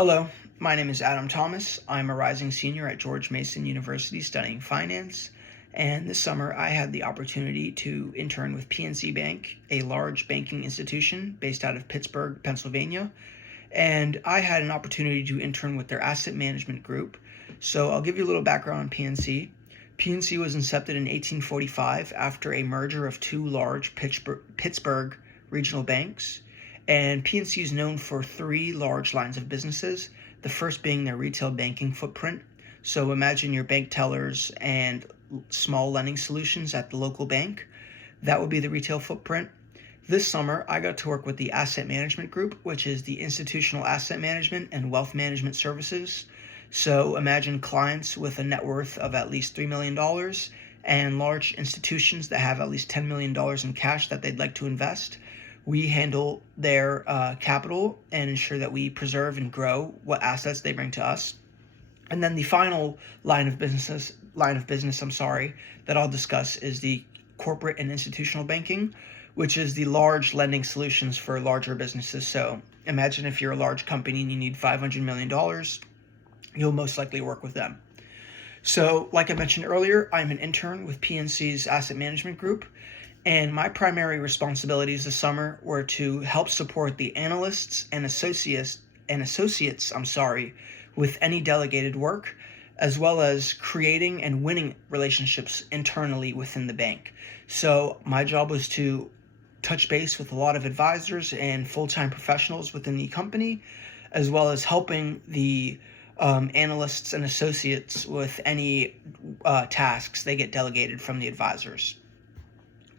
Hello, my name is Adam Thomas. I'm a rising senior at George Mason University studying finance, and this summer I had the opportunity to intern with PNC Bank, a large banking institution based out of Pittsburgh, Pennsylvania, and I had an opportunity to intern with their asset management group. So I'll give you a little background on PNC. PNC was incepted in 1845 after a merger of two large Pittsburgh regional banks. And PNC is known for three large lines of businesses, the first being their retail banking footprint. So imagine your bank tellers and small lending solutions at the local bank. That would be the retail footprint. This summer, I got to work with the asset management group, which is the institutional asset management and wealth management services. So imagine clients with a net worth of at least $3 million and large institutions that have at least $10 million in cash that they'd like to invest. We handle their capital and ensure that we preserve and grow what assets they bring to us. And then the final line of business, that I'll discuss is the corporate and institutional banking, which is the large lending solutions for larger businesses. So imagine if you're a large company and you need $500 million, you'll most likely work with them. So like I mentioned earlier, I'm an intern with PNC's asset management group. And my primary responsibilities this summer were to help support the analysts and associates with any delegated work, as well as creating and winning relationships internally within the bank. So my job was to touch base with a lot of advisors and full-time professionals within the company, as well as helping the analysts and associates with any tasks they get delegated from the advisors.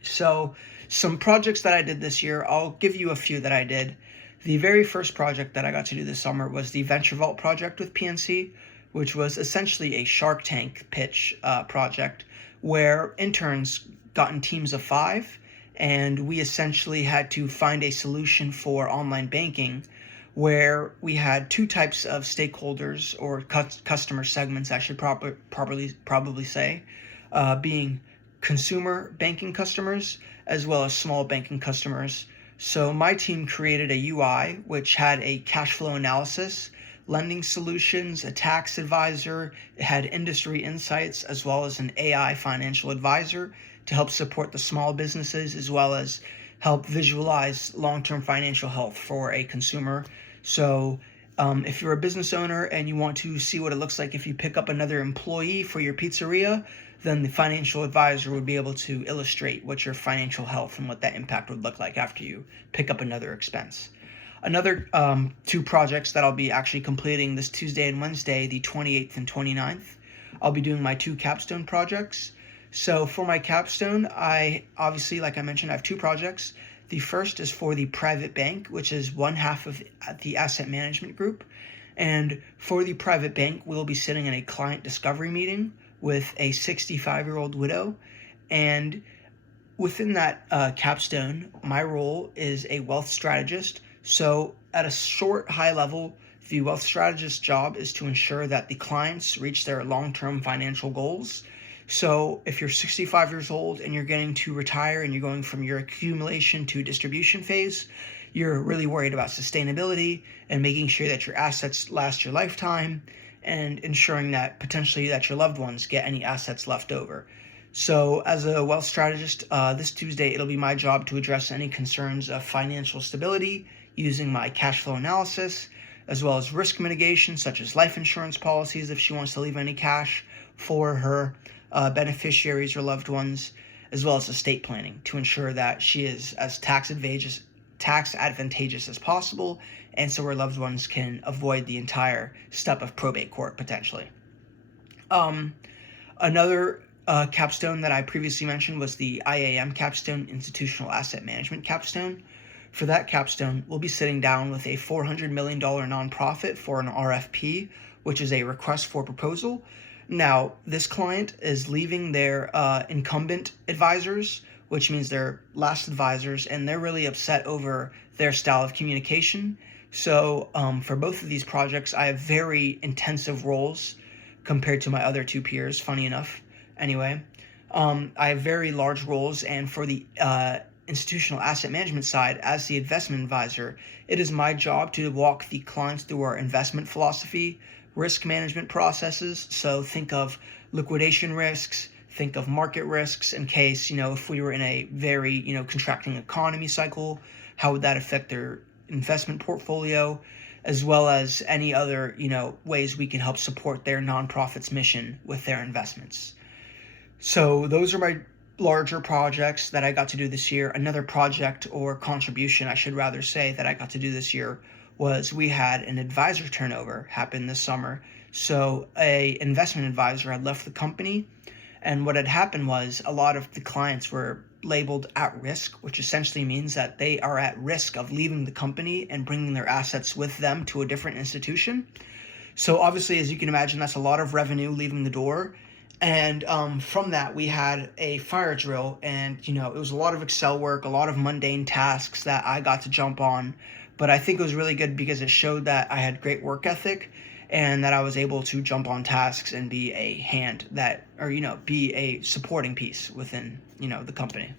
So some projects that I did this year, I'll give you a few that I did. The very first project that I got to do this summer was the Venture Vault project with PNC, which was essentially a Shark Tank pitch project where interns got in teams of 5, and we essentially had to find a solution for online banking where we had two types of stakeholders or customer segments, I should probably say, being consumer banking customers as well as small banking customers. So my team created a UI which had a cash flow analysis, lending solutions, a tax advisor, it had industry insights, as well as an AI financial advisor to help support the small businesses as well as help visualize long-term financial health for a consumer. So if you're a business owner and you want to see what it looks like if you pick up another employee for your pizzeria, then the financial advisor would be able to illustrate what your financial health and what that impact would look like after you pick up another expense. Another two projects that I'll be actually completing this Tuesday and Wednesday, the 28th and 29th, I'll be doing my 2 capstone projects. So for my capstone, I obviously, like I mentioned, I have 2 projects. The first is for the private bank, which is one half of the asset management group. And for the private bank, we'll be sitting in a client discovery meeting with a 65-year-old widow. And within that capstone, my role is a wealth strategist. So at a short, high level, the wealth strategist job is to ensure that the clients reach their long-term financial goals. So if you're 65 years old and you're getting to retire and you're going from your accumulation to distribution phase, you're really worried about sustainability and making sure that your assets last your lifetime and ensuring that potentially that your loved ones get any assets left over. So as a wealth strategist, this Tuesday, it'll be my job to address any concerns of financial stability using my cash flow analysis, as well as risk mitigation, such as life insurance policies if she wants to leave any cash for her beneficiaries or loved ones, as well as estate planning to ensure that she is as tax advantageous as possible, and so her loved ones can avoid the entire step of probate court potentially. Another capstone that I previously mentioned was the IAM capstone, Institutional Asset Management capstone. For that capstone, we'll be sitting down with a $400 million nonprofit for an RFP, which is a request for proposal. Now, this client is leaving their incumbent advisors, which means they're last advisors, and they're really upset over their style of communication. So for both of these projects, I have very intensive roles compared to my other 2 peers, funny enough. Anyway, I have very large roles, and for the institutional asset management side, as the investment advisor, it is my job to walk the clients through our investment philosophy, risk management processes. So think of liquidation risks, think of market risks in case, if we were in a very, contracting economy cycle, how would that affect their investment portfolio, as well as any other, ways we can help support their nonprofit's mission with their investments. So those are my larger projects that I got to do this year. Another project, or contribution I should rather say, that I got to do this year was we had an advisor turnover happen this summer. So a investment advisor had left the company, and what had happened was a lot of the clients were labeled at risk, which essentially means that they are at risk of leaving the company and bringing their assets with them to a different institution. So obviously, as you can imagine, that's a lot of revenue leaving the door. And from that, we had a fire drill, and it was a lot of Excel work, a lot of mundane tasks that I got to jump on. But I think it was really good because it showed that I had great work ethic, and that I was able to jump on tasks and be a hand that, or be a supporting piece within the company.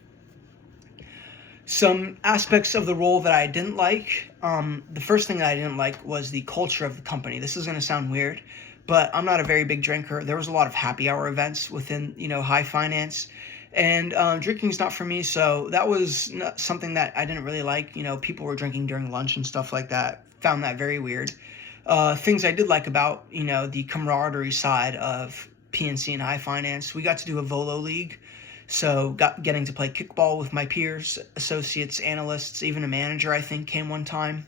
Some aspects of the role that I didn't like. The first thing that I didn't like was the culture of the company. This is going to sound weird, but I'm not a very big drinker. There was a lot of happy hour events within, high finance, and drinking is not for me. So that was something that I didn't really like. People were drinking during lunch and stuff like that. Found that very weird. Things I did like about, the camaraderie side of PNC and high finance. We got to do a Volo league. So getting to play kickball with my peers, associates, analysts, even a manager, I think, came one time.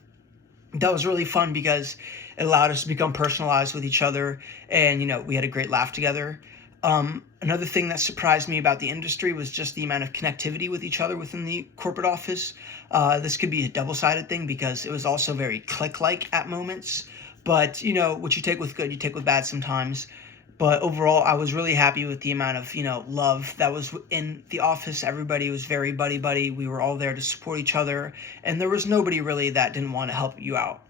That was really fun because it allowed us to become personalized with each other, and we had a great laugh together. Another thing that surprised me about the industry was just the amount of connectivity with each other within the corporate office. This could be a double-sided thing because it was also very clique-like at moments. But what you take with good, you take with bad sometimes. But overall, I was really happy with the amount of, love that was in the office. Everybody was very buddy-buddy. We were all there to support each other. And there was nobody really that didn't want to help you out.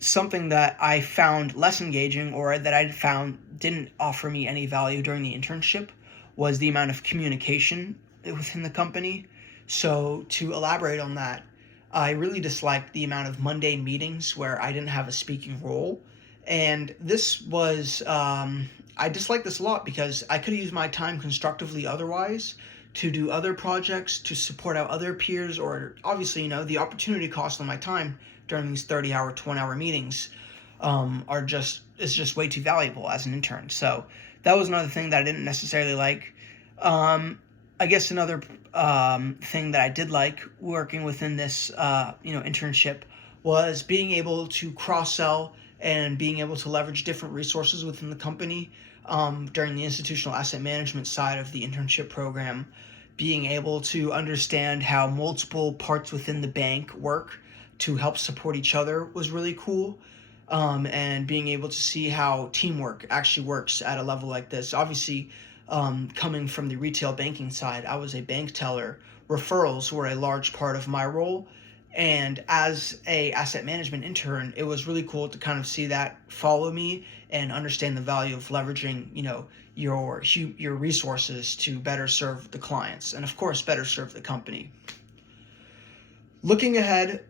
Something that I found less engaging, or that I found didn't offer me any value during the internship, was the amount of communication within the company. So to elaborate on that, I really disliked the amount of mundane meetings where I didn't have a speaking role. And this was, I disliked this a lot because I could have used my time constructively otherwise to do other projects, to support out other peers, or obviously, the opportunity cost on my time during these 30-hour, 20-hour meetings is just way too valuable as an intern. So that was another thing that I didn't necessarily like. I guess another thing that I did like working within this, internship was being able to cross-sell and being able to leverage different resources within the company during the institutional asset management side of the internship program. Being able to understand how multiple parts within the bank work to help support each other was really cool. And being able to see how teamwork actually works at a level like this. Obviously, coming from the retail banking side, I was a bank teller. Referrals were a large part of my role. And as a asset management intern, it was really cool to kind of see that follow me and understand the value of leveraging, your resources to better serve the clients and, of course, better serve the company. Looking ahead,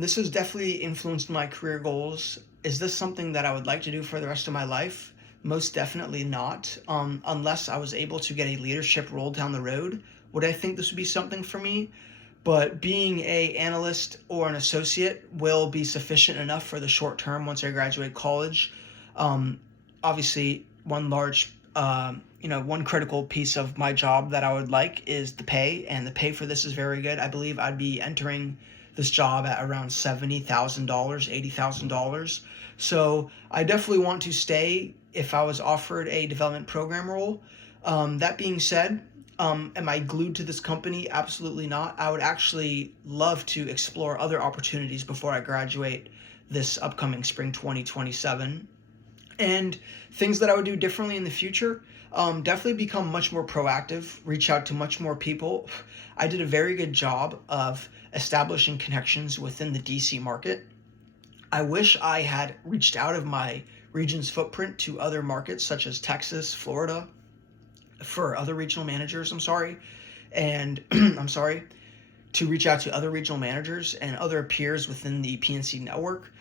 this has definitely influenced my career goals. Is this something that I would like to do for the rest of my life? Most definitely not. Unless I was able to get a leadership role down the road, would I think this would be something for me? But being a analyst or an associate will be sufficient enough for the short term once I graduate college. Obviously, one critical piece of my job that I would like is the pay, and the pay for this is very good. I believe I'd be entering this job at around $70,000, $80,000. So I definitely want to stay if I was offered a development program role. That being said, am I glued to this company? Absolutely not. I would actually love to explore other opportunities before I graduate this upcoming spring 2027. And things that I would do differently in the future, definitely become much more proactive, reach out to much more people. I did a very good job of establishing connections within the DC market. I wish I had reached out of my region's footprint to other markets such as Texas, Florida, for other regional managers, and I'm sorry, to reach out to other regional managers and other peers within the PNC network,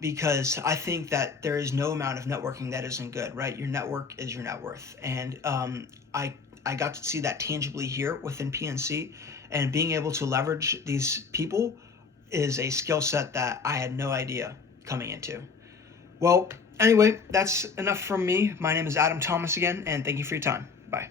because I think that there is no amount of networking that isn't good, right? Your network is your net worth. And I got to see that tangibly here within PNC, and being able to leverage these people is a skill set that I had no idea coming into. Well, anyway, that's enough from me. My name is Adam Thomas again, and thank you for your time. Bye.